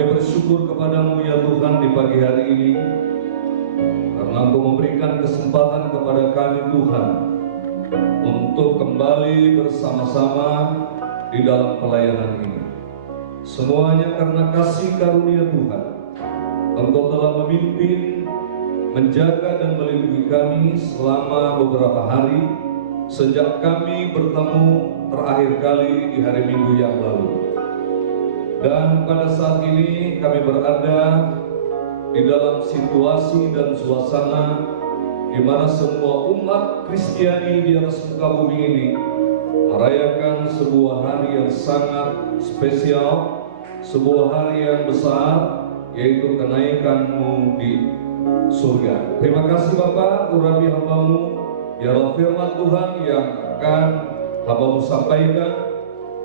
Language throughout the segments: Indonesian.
Kami bersyukur kepadamu ya Tuhan di pagi hari ini, karena Engkau memberikan kesempatan kepada kami Tuhan untuk kembali bersama-sama di dalam pelayanan ini. Semuanya karena kasih karunia Tuhan. Engkau telah memimpin, menjaga dan melindungi kami selama beberapa hari sejak kami bertemu terakhir kali di hari Minggu yang lalu. Dan pada saat ini kami berada di dalam situasi dan suasana di mana semua umat Kristiani di atas muka bumi ini merayakan sebuah hari yang sangat spesial, sebuah hari yang besar, yaitu kenaikan-Mu di surga. Terima kasih Bapa, urapi hamba-Mu, biarlah firman Tuhan yang akan hamba-Mu sampaikan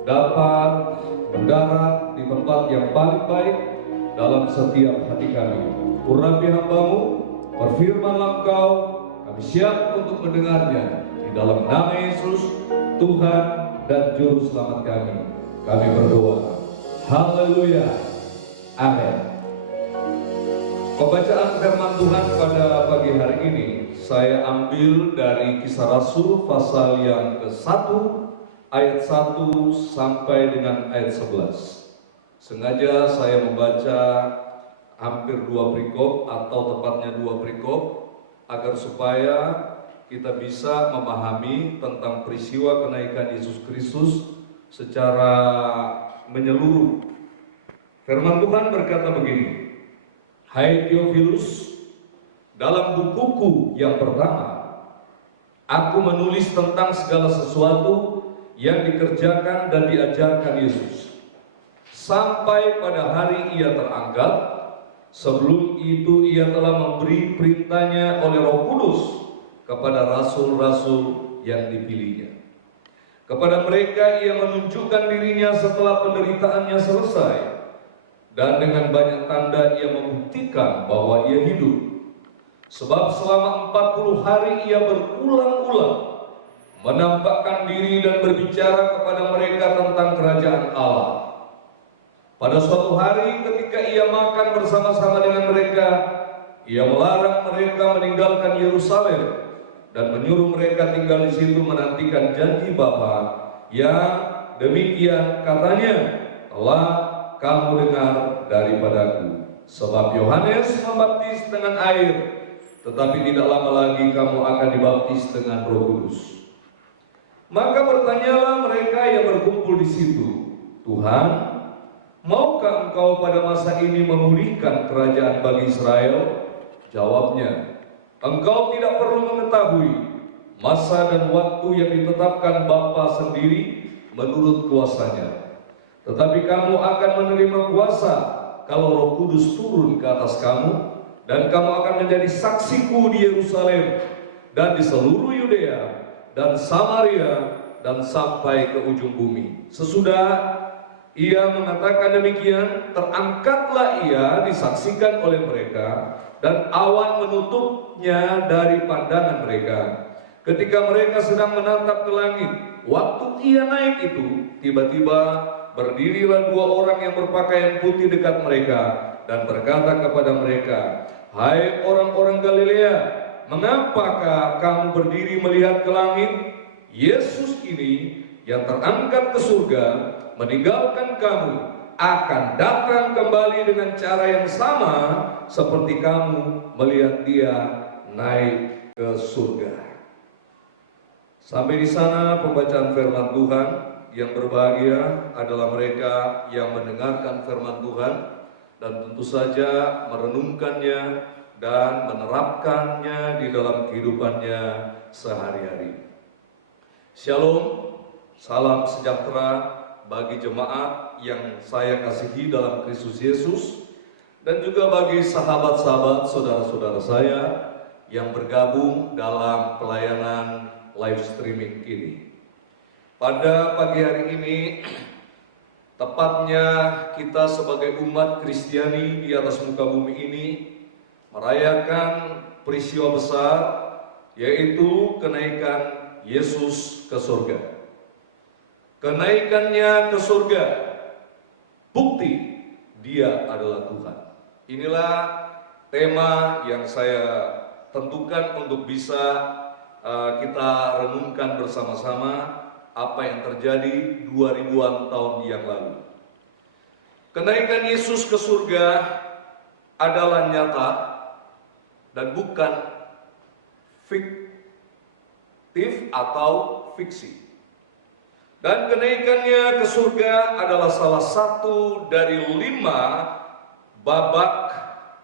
dapat mendarat di tempat yang paling baik dalam setiap hati kami. Urapi hamba-Mu, berfirmanlah Engkau, kami siap untuk mendengarnya. Di dalam nama Yesus, Tuhan dan Juru Selamat kami berdoa. Haleluya. Amin. Pembacaan firman Tuhan pada pagi hari ini saya ambil dari Kisah Rasul pasal yang ke-1 ayat 1 sampai dengan ayat 11. Sengaja saya membaca hampir 2 perikop atau tepatnya 2 perikop agar supaya kita bisa memahami tentang peristiwa kenaikan Yesus Kristus secara menyeluruh. Firman Tuhan berkata begini, "Hai Theophilus, dalam bukuku yang pertama, aku menulis tentang segala sesuatu yang dikerjakan dan diajarkan Yesus, sampai pada hari ia terangkat. Sebelum itu ia telah memberi perintahnya oleh Roh Kudus kepada rasul-rasul yang dipilihnya. Kepada mereka ia menunjukkan dirinya setelah penderitaannya selesai, dan dengan banyak tanda ia membuktikan bahwa ia hidup. Sebab selama 40 hari ia berulang-ulang menampakkan diri dan berbicara kepada mereka tentang kerajaan Allah. Pada suatu hari ketika ia makan bersama-sama dengan mereka, ia melarang mereka meninggalkan Yerusalem dan menyuruh mereka tinggal di situ menantikan janji Bapa yang demikian katanya telah kamu dengar daripadaku. Sebab Yohanes membaptis dengan air, tetapi tidak lama lagi kamu akan dibaptis dengan Roh Kudus." Maka bertanyalah mereka yang berkumpul di situ, "Tuhan, maukah Engkau pada masa ini memulihkan kerajaan bagi Israel?" Jawabnya, "Engkau tidak perlu mengetahui masa dan waktu yang ditetapkan Bapa sendiri menurut kuasanya. Tetapi kamu akan menerima kuasa kalau Roh Kudus turun ke atas kamu, dan kamu akan menjadi saksiku di Yerusalem dan di seluruh Yudea dan Samaria dan sampai ke ujung bumi." Sesudah ia mengatakan demikian, terangkatlah ia disaksikan oleh mereka, dan awan menutupnya dari pandangan mereka. Ketika mereka sedang menatap ke langit, waktu ia naik itu, tiba-tiba berdirilah 2 orang yang berpakaian putih dekat mereka dan berkata kepada mereka, "Hai orang-orang Galilea, mengapakah kamu berdiri melihat ke langit? Yesus ini yang terangkat ke surga meninggalkan kamu akan datang kembali dengan cara yang sama seperti kamu melihat dia naik ke surga." Sampai di sana pembacaan firman Tuhan. Yang berbahagia adalah mereka yang mendengarkan firman Tuhan dan tentu saja merenungkannya dan menerapkannya di dalam kehidupannya sehari-hari. Shalom, salam sejahtera bagi jemaat yang saya kasihi dalam Kristus Yesus, dan juga bagi sahabat-sahabat, saudara-saudara saya yang bergabung dalam pelayanan live streaming ini. Pada pagi hari ini, tepatnya kita sebagai umat Kristiani di atas muka bumi ini merayakan peristiwa besar, yaitu kenaikan Yesus ke surga. Kenaikannya ke surga, bukti Dia adalah Tuhan. Inilah tema yang saya tentukan untuk bisa kita renungkan bersama-sama apa yang terjadi 2000-an tahun yang lalu. Kenaikan Yesus ke surga adalah nyata dan bukan fiktif atau fiksi. Dan kenaikannya ke surga adalah salah satu dari 5 babak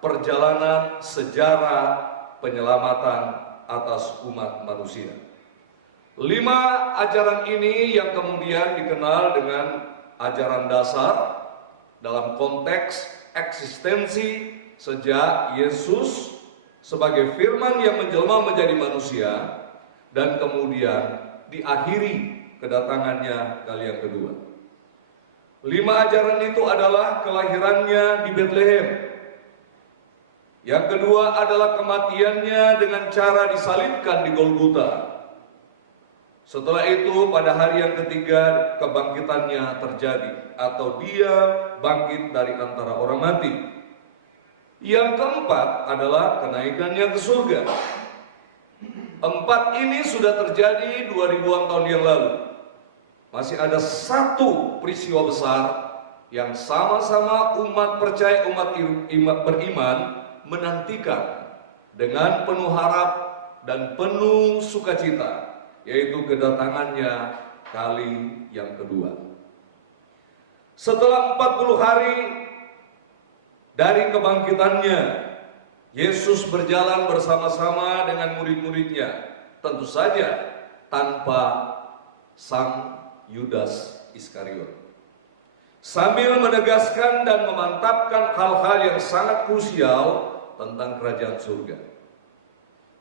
perjalanan sejarah penyelamatan atas umat manusia. 5 ajaran ini yang kemudian dikenal dengan ajaran dasar dalam konteks eksistensi sejak Yesus sebagai firman yang menjelma menjadi manusia dan kemudian diakhiri kedatangannya kali yang kedua. 5 ajaran itu adalah kelahirannya di Betlehem. Yang kedua adalah kematiannya dengan cara disalibkan di Golgota. Setelah itu pada hari yang ketiga kebangkitannya terjadi atau dia bangkit dari antara orang mati. Yang keempat adalah kenaikannya ke surga. 4 ini sudah terjadi 2000-an tahun yang lalu. Masih ada satu peristiwa besar yang sama-sama umat percaya, umat beriman menantikan dengan penuh harap dan penuh sukacita, yaitu kedatangannya kali yang kedua. Setelah 40 hari dari kebangkitannya, Yesus berjalan bersama-sama dengan murid-muridnya, tentu saja tanpa sang Yudas Iskariot, sambil menegaskan dan memantapkan hal-hal yang sangat krusial tentang kerajaan surga.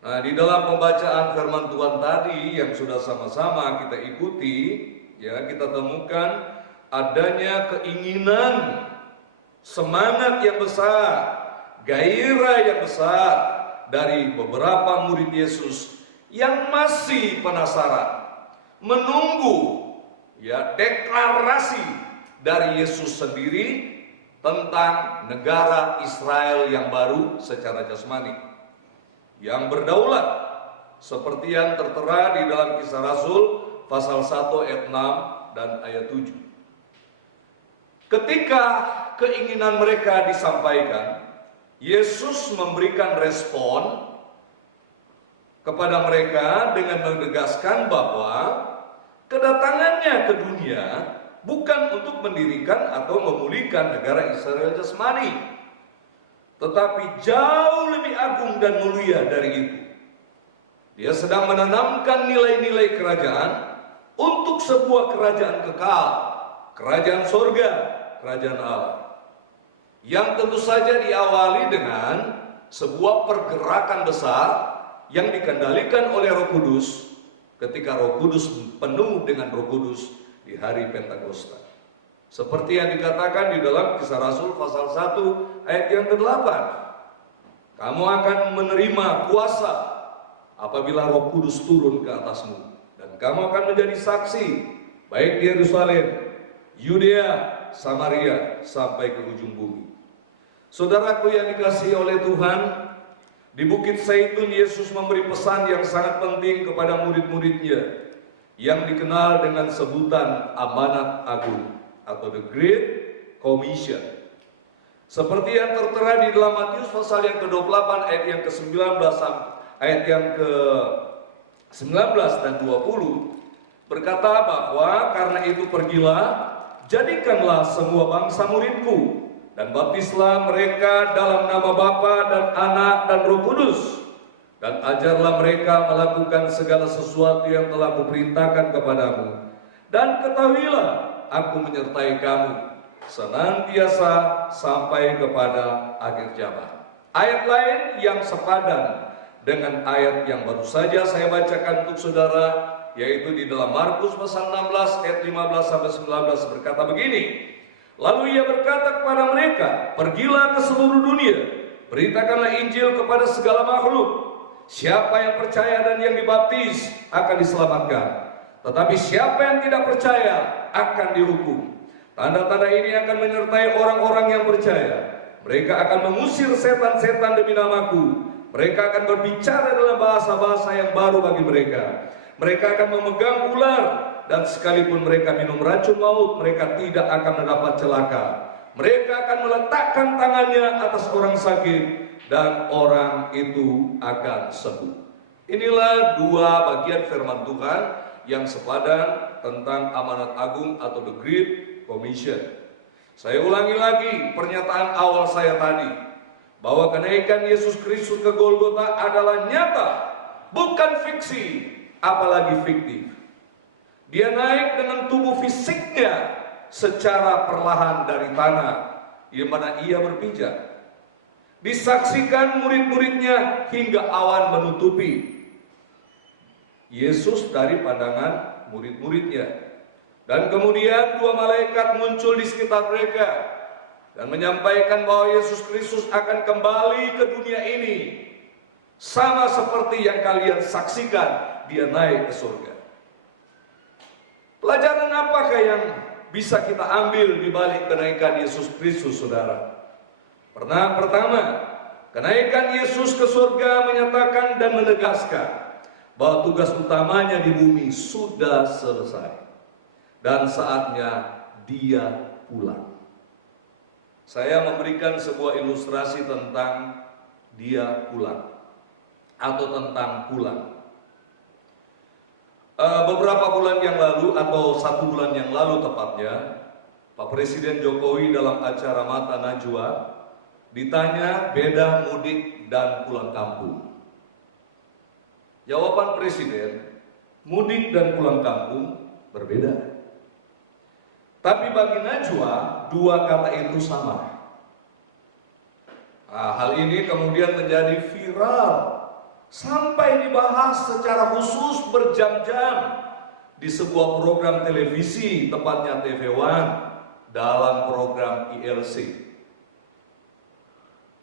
Nah, di dalam pembacaan firman Tuhan tadi yang sudah sama-sama kita ikuti, ya, kita temukan adanya keinginan, semangat yang besar, gairah yang besar dari beberapa murid Yesus yang masih penasaran, menunggu ya deklarasi dari Yesus sendiri tentang negara Israel yang baru secara jasmani, yang berdaulat seperti yang tertera di dalam Kisah Rasul pasal 1 ayat 6 dan ayat 7. Ketika keinginan mereka disampaikan, Yesus memberikan respon kepada mereka dengan menegaskan bahwa kedatangannya ke dunia bukan untuk mendirikan atau memulihkan negara Israel jasmani, tetapi jauh lebih agung dan mulia dari itu. Dia sedang menanamkan nilai-nilai kerajaan untuk sebuah kerajaan kekal, kerajaan surga, kerajaan Allah, yang tentu saja diawali dengan sebuah pergerakan besar yang dikendalikan oleh Roh Kudus ketika Roh Kudus penuh dengan Roh Kudus di hari Pentakosta. Seperti yang dikatakan di dalam Kisah Rasul pasal 1 ayat yang ke-8. Kamu akan menerima kuasa apabila Roh Kudus turun ke atasmu, dan kamu akan menjadi saksi baik di Yerusalem, Yudea, Samaria sampai ke ujung bumi. Saudaraku yang dikasihi oleh Tuhan, di Bukit Zaitun Yesus memberi pesan yang sangat penting kepada murid-muridnya yang dikenal dengan sebutan amanat agung atau the Great Commission. Seperti yang tertera di dalam Matius pasal yang ke-28 ayat yang ke-19 ayat yang ke-19 dan 20 berkata bahwa karena itu pergilah, jadikanlah semua bangsa muridku, dan baptislah mereka dalam nama Bapa dan Anak dan Roh Kudus, dan ajarlah mereka melakukan segala sesuatu yang telah kuperintahkan kepadamu. Dan ketahuilah, aku menyertai kamu senantiasa sampai kepada akhir zaman. Ayat lain yang sepadan dengan ayat yang baru saja saya bacakan untuk saudara, yaitu di dalam Markus pasal 16 ayat 15 sampai 19 berkata begini. Lalu ia berkata kepada mereka, pergilah ke seluruh dunia, beritakanlah Injil kepada segala makhluk. Siapa yang percaya dan yang dibaptis akan diselamatkan, tetapi siapa yang tidak percaya akan dihukum. Tanda-tanda ini akan menyertai orang-orang yang percaya. Mereka akan mengusir setan-setan demi namaku. Mereka akan berbicara dalam bahasa-bahasa yang baru bagi mereka. Mereka akan memegang ular, dan sekalipun mereka minum racun maut, mereka tidak akan mendapat celaka. Mereka akan meletakkan tangannya atas orang sakit, dan orang itu akan sembuh. Inilah dua bagian firman Tuhan yang sepadan tentang amanat agung atau the Great Commission. Saya ulangi lagi pernyataan awal saya tadi, bahwa kenaikan Yesus Kristus ke Golgota adalah nyata, bukan fiksi, apalagi fiktif. Dia naik dengan tubuh fisiknya secara perlahan dari tanah di mana ia berpijak. Disaksikan murid-muridnya hingga awan menutupi Yesus dari pandangan murid-muridnya. Dan kemudian dua malaikat muncul di sekitar mereka dan menyampaikan bahwa Yesus Kristus akan kembali ke dunia ini, sama seperti yang kalian saksikan dia naik ke surga. Pelajaran apakah yang bisa kita ambil di balik kenaikan Yesus Kristus, saudara? Pertama, kenaikan Yesus ke surga menyatakan dan menegaskan bahwa tugas utamanya di bumi sudah selesai dan saatnya dia pulang. Saya memberikan sebuah ilustrasi tentang dia pulang atau tentang pulang. Beberapa bulan yang lalu atau 1 bulan yang lalu tepatnya, Pak Presiden Jokowi dalam acara Mata Najwa ditanya beda mudik dan pulang kampung. Jawaban Presiden, mudik dan pulang kampung berbeda. Tapi bagi Najwa, dua kata itu sama. Nah, hal ini kemudian menjadi viral, sampai dibahas secara khusus berjam-jam di sebuah program televisi, tepatnya TV One, dalam program ILC.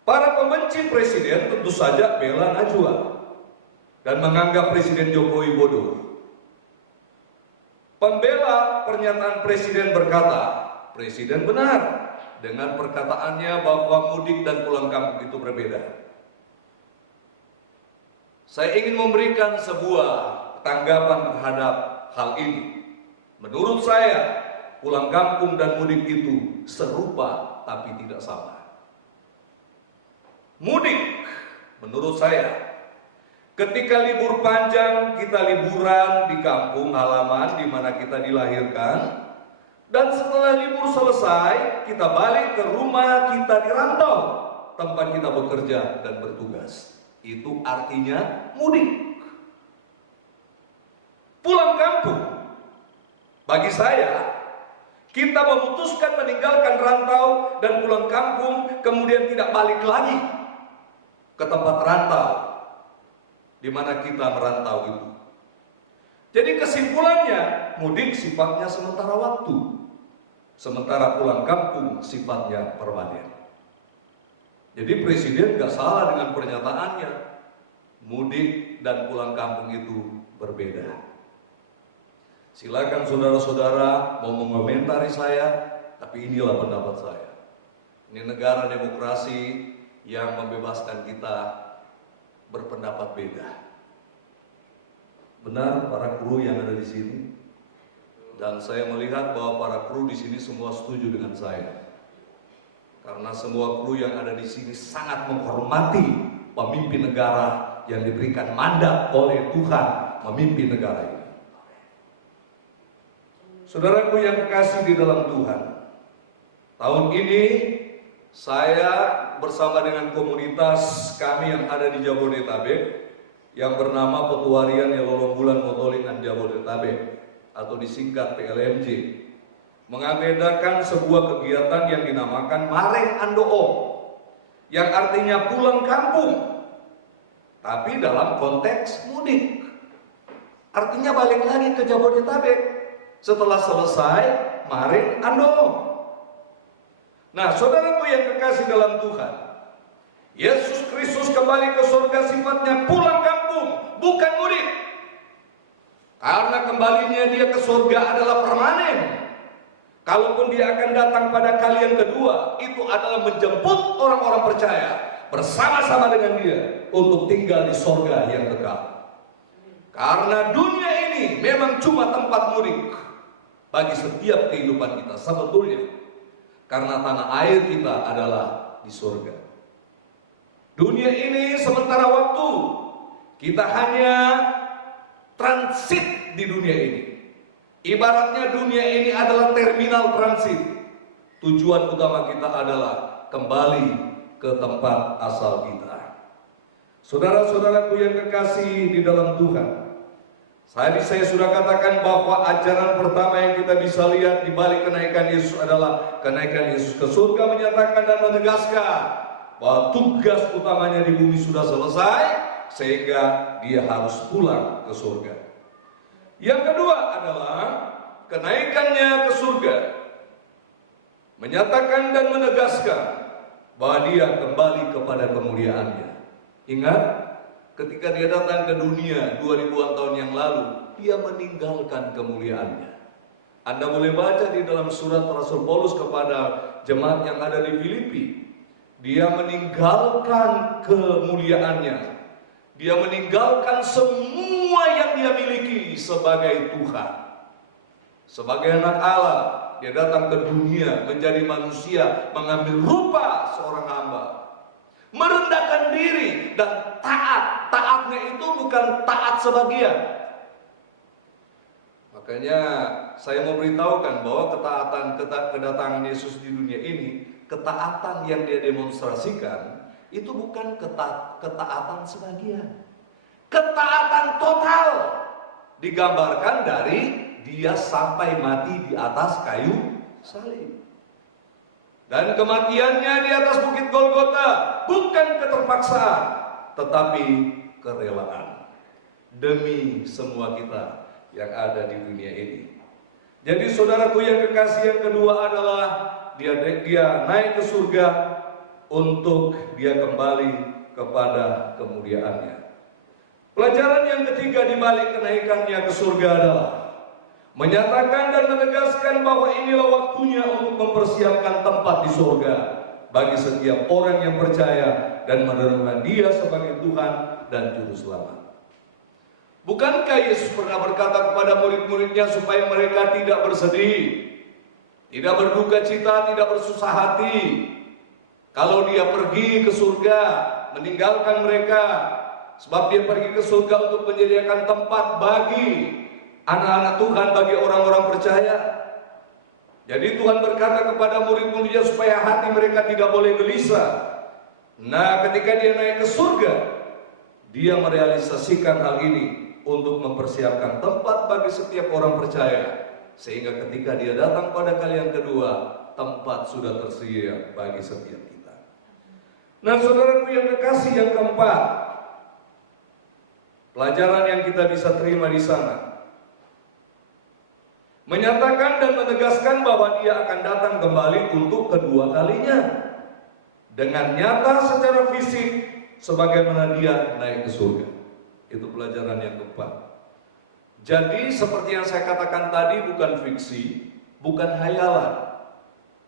Para pembenci Presiden tentu saja bela Najwa dan menganggap Presiden Jokowi bodoh. Pembela pernyataan Presiden berkata, Presiden benar dengan perkataannya bahwa mudik dan pulang kampung itu berbeda. Saya ingin memberikan sebuah tanggapan terhadap hal ini. Menurut saya, pulang kampung dan mudik itu serupa tapi tidak sama. Mudik, menurut saya, ketika libur panjang kita liburan di kampung halaman di mana kita dilahirkan, dan setelah libur selesai kita balik ke rumah kita di rantau tempat kita bekerja dan bertugas. Itu artinya mudik. Pulang kampung, bagi saya, kita memutuskan meninggalkan rantau dan pulang kampung, kemudian tidak balik lagi ke tempat rantau di mana kita merantau itu. Jadi kesimpulannya, mudik sifatnya sementara waktu, sementara pulang kampung sifatnya permanen. Jadi Presiden gak salah dengan pernyataannya, mudik dan pulang kampung itu berbeda. Silakan saudara-saudara mau mengomentari saya, tapi inilah pendapat saya. Ini negara demokrasi yang membebaskan kita berpendapat beda. Benar para kru yang ada di sini, dan saya melihat bahwa para kru di sini semua setuju dengan saya. Karena semua kru yang ada di sini sangat menghormati pemimpin negara yang diberikan mandat oleh Tuhan memimpin negara ini. Saudaraku yang kekasih di dalam Tuhan, tahun ini saya bersama dengan komunitas kami yang ada di Jabodetabek yang bernama Petuarian Yelolonggulan Motolingan Jabodetabek atau disingkat PLMJ, mengagendakan sebuah kegiatan yang dinamakan Mareng Andoo, yang artinya pulang kampung, tapi dalam konteks mudik. Artinya balik lagi ke Jabodetabek setelah selesai Mareng Andoo. Nah, saudaraku yang kekasih dalam Tuhan, Yesus Kristus kembali ke surga sifatnya pulang kampung, bukan mudik. Karena kembalinya dia ke surga adalah permanen. Kalaupun dia akan datang pada kali yang kedua, itu adalah menjemput orang-orang percaya bersama-sama dengan dia untuk tinggal di sorga yang kekal. Karena dunia ini memang cuma tempat mudik bagi setiap kehidupan kita sebetulnya. Karena tanah air kita adalah di sorga. Dunia ini sementara waktu, kita hanya transit di dunia ini. Ibaratnya dunia ini adalah terminal transit. Tujuan utama kita adalah kembali ke tempat asal kita. Saudara-saudaraku yang kekasih di dalam Tuhan, saya sudah katakan bahwa ajaran pertama yang kita bisa lihat di balik kenaikan Yesus adalah kenaikan Yesus ke surga, menyatakan dan menegaskan bahwa tugas utamanya di bumi sudah selesai, sehingga dia harus pulang ke surga. Yang kedua adalah kenaikannya ke surga, menyatakan dan menegaskan bahwa dia kembali kepada kemuliaannya. Ingat, ketika dia datang ke dunia 2000-an tahun yang lalu, dia meninggalkan kemuliaannya. Anda boleh baca di dalam surat Rasul Paulus kepada jemaat yang ada di Filipi. Dia meninggalkan kemuliaannya. Dia meninggalkan semua yang dia miliki sebagai Tuhan. Sebagai anak Allah, dia datang ke dunia menjadi manusia, mengambil rupa seorang hamba. Merendahkan diri dan taat. Taatnya itu bukan taat sebagian. Makanya saya mau beritahukan bahwa kedatangan Yesus di dunia ini, ketaatan yang dia demonstrasikan, itu bukan ketaatan sebagian. Ketaatan total digambarkan dari dia sampai mati di atas kayu salib. Dan kematiannya di atas bukit Golgota bukan keterpaksaan, tetapi kerelaan demi semua kita yang ada di dunia ini. Jadi saudaraku yang kekasih, yang kedua adalah dia naik ke surga untuk dia kembali kepada kemuliaannya. Pelajaran yang ketiga di balik kenaikannya ke surga adalah menyatakan dan menegaskan bahwa inilah waktunya untuk mempersiapkan tempat di surga bagi setiap orang yang percaya dan menerima Dia sebagai Tuhan dan Juru Selamat. Bukankah Yesus pernah berkata kepada murid-muridnya supaya mereka tidak bersedih, tidak berduka cita, tidak bersusah hati kalau Dia pergi ke surga meninggalkan mereka, sebab Dia pergi ke surga untuk menyediakan tempat bagi anak-anak Tuhan, bagi orang-orang percaya. Jadi Tuhan berkata kepada murid-muridnya supaya hati mereka tidak boleh gelisah. Nah, ketika Dia naik ke surga, Dia merealisasikan hal ini untuk mempersiapkan tempat bagi setiap orang percaya, sehingga ketika Dia datang pada kali yang kedua, tempat sudah tersedia bagi setiap kita. Nah, saudaraku yang kekasih, yang keempat, pelajaran yang kita bisa terima di sana menyatakan dan menegaskan bahwa Dia akan datang kembali untuk kedua kalinya dengan nyata secara fisik sebagaimana Dia naik ke surga. Itu pelajaran yang keempat. Jadi seperti yang saya katakan tadi, bukan fiksi, bukan hayalan.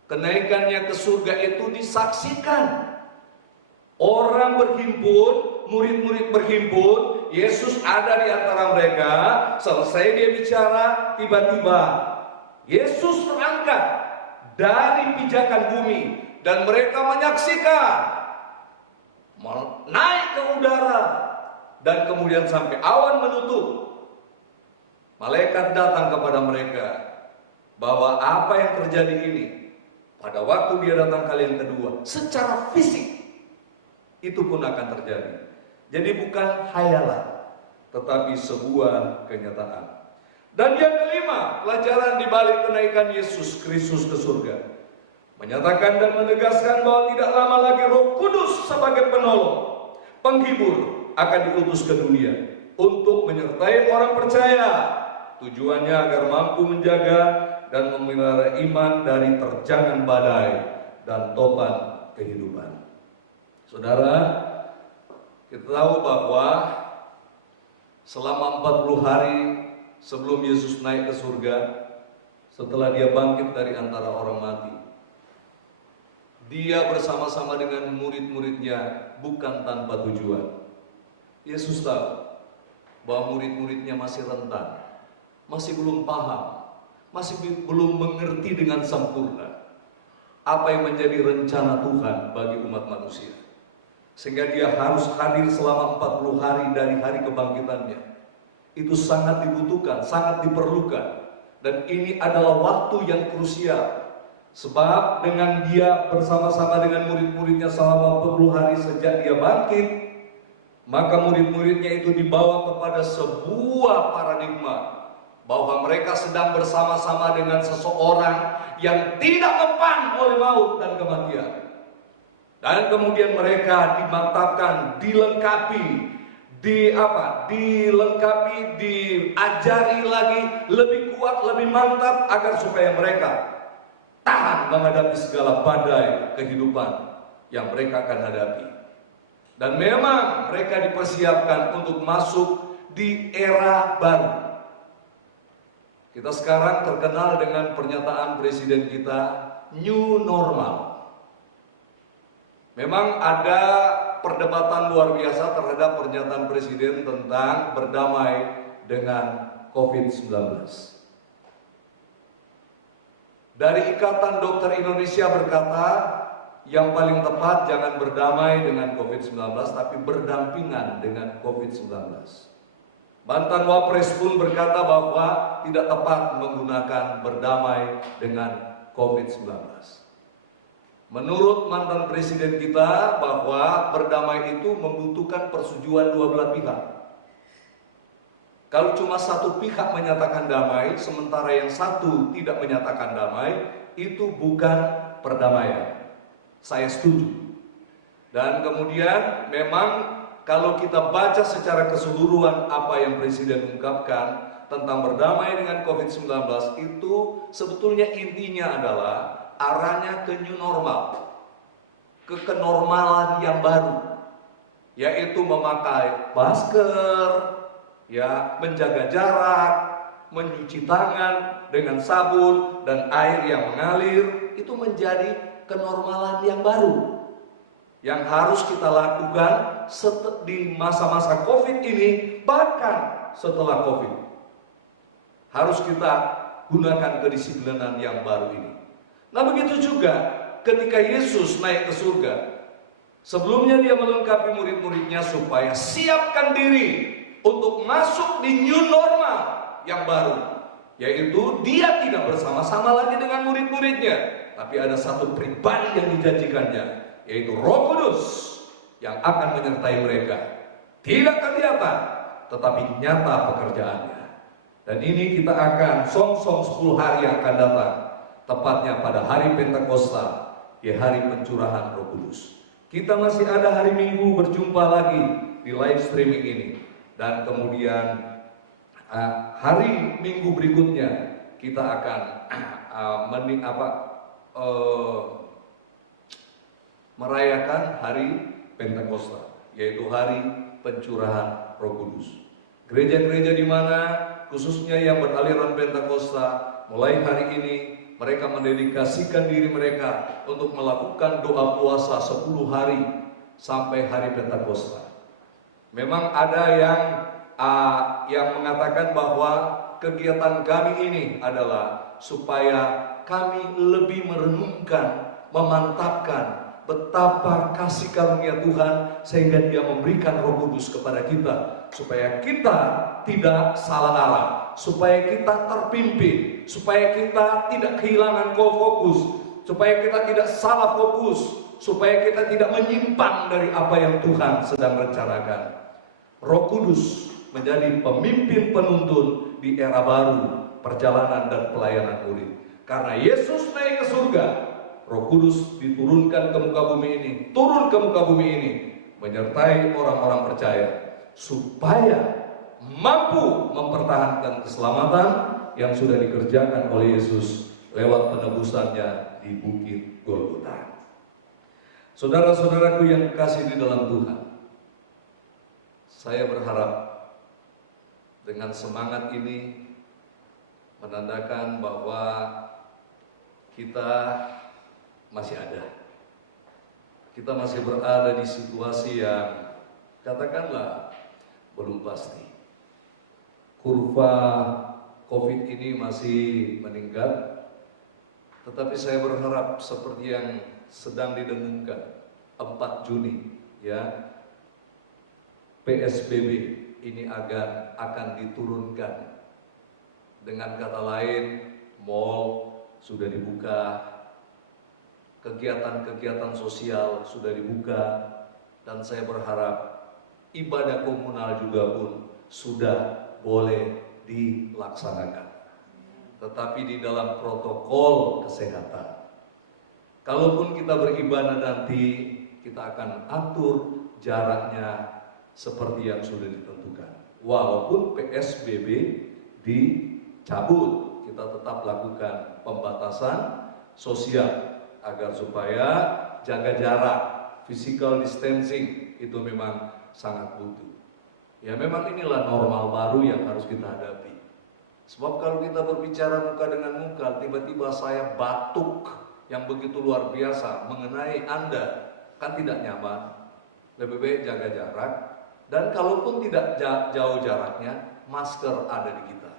Kenaikannya ke surga itu disaksikan. Orang berhimpun, murid-murid berhimpun, Yesus ada di antara mereka. Selesai Dia bicara, tiba-tiba Yesus terangkat dari pijakan bumi dan mereka menyaksikan naik ke udara dan kemudian sampai awan menutup. Malaikat datang kepada mereka bahwa apa yang terjadi ini pada waktu Dia datang kali yang kedua secara fisik itu pun akan terjadi. Jadi bukan hayalan, tetapi sebuah kenyataan. Dan yang kelima, pelajaran di balik kenaikan Yesus Kristus ke surga, menyatakan dan menegaskan bahwa tidak lama lagi Roh Kudus sebagai penolong, penghibur akan diutus ke dunia untuk menyertai orang percaya. Tujuannya agar mampu menjaga dan memelihara iman dari terjangan badai dan topan kehidupan. Saudara, kita tahu bahwa selama 40 hari sebelum Yesus naik ke surga, setelah dia bangkit dari antara orang mati, dia bersama-sama dengan murid-muridnya bukan tanpa tujuan. Yesus tahu bahwa murid-muridnya masih rentan, masih belum paham, masih belum mengerti dengan sempurna apa yang menjadi rencana Tuhan bagi umat manusia. Sehingga dia harus hadir selama 40 hari dari hari kebangkitannya. Itu sangat dibutuhkan, sangat diperlukan. Dan ini adalah waktu yang krusial. Sebab dengan dia bersama-sama dengan murid-muridnya selama 40 hari sejak dia bangkit, maka murid-muridnya itu dibawa kepada sebuah paradigma bahwa mereka sedang bersama-sama dengan seseorang yang tidak mempan oleh maut dan kematian. Dan kemudian mereka dimantapkan, dilengkapi, diajari lagi lebih kuat, lebih mantap agar supaya mereka tahan menghadapi segala badai kehidupan yang mereka akan hadapi. Dan memang mereka dipersiapkan untuk masuk di era baru. Kita sekarang terkenal dengan pernyataan presiden kita, new normal. Memang ada perdebatan luar biasa terhadap pernyataan presiden tentang berdamai dengan COVID-19. Dari Ikatan Dokter Indonesia berkata, yang paling tepat jangan berdamai dengan COVID-19, tapi berdampingan dengan COVID-19. Mantan Wapres pun berkata bahwa tidak tepat menggunakan berdamai dengan COVID-19. Menurut mantan presiden kita bahwa berdamai itu membutuhkan persetujuan dua belah pihak. Kalau cuma satu pihak menyatakan damai, sementara yang satu tidak menyatakan damai, itu bukan perdamaian. Saya setuju. Dan kemudian memang kalau kita baca secara keseluruhan apa yang presiden ungkapkan tentang berdamai dengan COVID-19, itu sebetulnya intinya adalah arahnya ke new normal, ke kenormalan yang baru, yaitu memakai masker, menjaga jarak, mencuci tangan dengan sabun dan air yang mengalir. Itu menjadi kenormalan yang baru yang harus kita lakukan di masa-masa COVID ini, bahkan setelah COVID. Harus kita gunakan kedisiplinan yang baru ini. Nah, begitu juga ketika Yesus naik ke surga. Sebelumnya dia melengkapi murid-muridnya supaya siapkan diri untuk masuk di new normal yang baru. Yaitu dia tidak bersama-sama lagi dengan murid-muridnya, tapi ada satu pribadi yang dijanjikannya, yaitu Roh Kudus yang akan menyertai mereka. Tidak kelihatan, tetapi nyata pekerjaannya. Dan ini kita akan song-song 10 hari yang akan datang. Tepatnya pada hari Pentakosta, di hari pencurahan Roh Kudus. Kita masih ada hari Minggu berjumpa lagi di live streaming ini. Dan kemudian hari Minggu berikutnya kita akan merayakan hari Pentakosta, yaitu hari pencurahan Roh Kudus. Gereja-gereja di mana khususnya yang beraliran Pentakosta mulai hari ini mereka mendedikasikan diri mereka untuk melakukan doa puasa 10 hari sampai hari Pentakosta. Memang ada yang mengatakan bahwa kegiatan kami ini adalah supaya kami lebih merenungkan, memantapkan betapa kasih karunia Tuhan sehingga Dia memberikan Roh Kudus kepada kita, supaya kita tidak salah arah, supaya kita terpimpin, supaya kita tidak kehilangan fokus, supaya kita tidak salah fokus, supaya kita tidak menyimpang dari apa yang Tuhan sedang rencanakan. Roh Kudus menjadi pemimpin penuntun di era baru perjalanan dan pelayanan murid. Karena Yesus naik ke surga, Roh Kudus diturunkan ke muka bumi ini, turun ke muka bumi ini, menyertai orang-orang percaya, supaya mampu mempertahankan keselamatan yang sudah dikerjakan oleh Yesus lewat penebusannya di Bukit Golgota. Saudara-saudaraku yang kekasih di dalam Tuhan, saya berharap dengan semangat ini menandakan bahwa kita masih ada. Kita masih berada di situasi yang katakanlah belum pasti. Kurva COVID ini masih meningkat, tetapi saya berharap seperti yang sedang didengungkan 4 Juni ya, PSBB ini akan diturunkan. Dengan kata lain, mal sudah dibuka, kegiatan-kegiatan sosial sudah dibuka, dan saya berharap ibadah komunal juga pun sudah boleh dilaksanakan, tetapi di dalam protokol kesehatan. Kalaupun kita beribadah nanti, kita akan atur jaraknya seperti yang sudah ditentukan. Walaupun PSBB dicabut, kita tetap lakukan pembatasan sosial agar supaya jaga jarak, physical distancing itu memang sangat butuh. Ya memang inilah normal baru yang harus kita hadapi. Sebab kalau kita berbicara muka dengan muka, tiba-tiba saya batuk yang begitu luar biasa mengenai Anda, kan tidak nyaman. Lebih baik jaga jarak, dan kalaupun tidak jauh jaraknya, masker ada di kita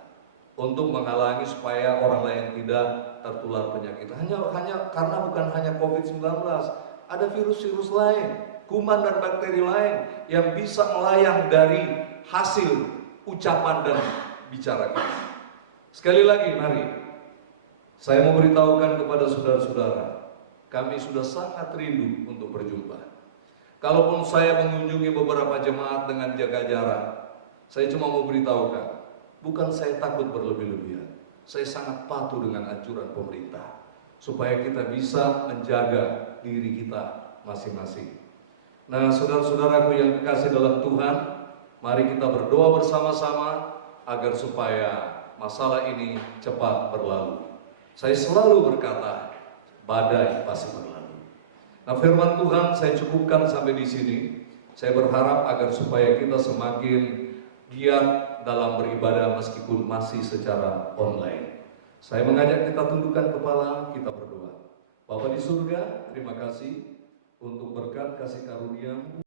untuk menghalangi supaya orang lain tidak tertular penyakit. Hanya karena bukan hanya COVID-19, ada virus-virus lain, kuman dan bakteri lain yang bisa melayang dari hasil ucapan dan bicara kita. Sekali lagi, mari saya memberitahukan kepada saudara-saudara, kami sudah sangat rindu untuk berjumpa. Kalaupun saya mengunjungi beberapa jemaat dengan jaga jarak, saya cuma mau beritahukan, bukan saya takut berlebih-lebihan, saya sangat patuh dengan anjuran pemerintah, supaya kita bisa menjaga diri kita masing-masing. Nah, saudara-saudaraku yang kekasih dalam Tuhan, mari kita berdoa bersama-sama agar supaya masalah ini cepat berlalu. Saya selalu berkata, badai pasti berlalu. Nah, firman Tuhan saya cukupkan sampai di sini. Saya berharap agar supaya kita semakin giat dalam beribadah meskipun masih secara online. Saya mengajak kita tundukkan kepala, kita berdoa. Bapa di surga, terima kasih untuk berkat kasih karunia-Mu.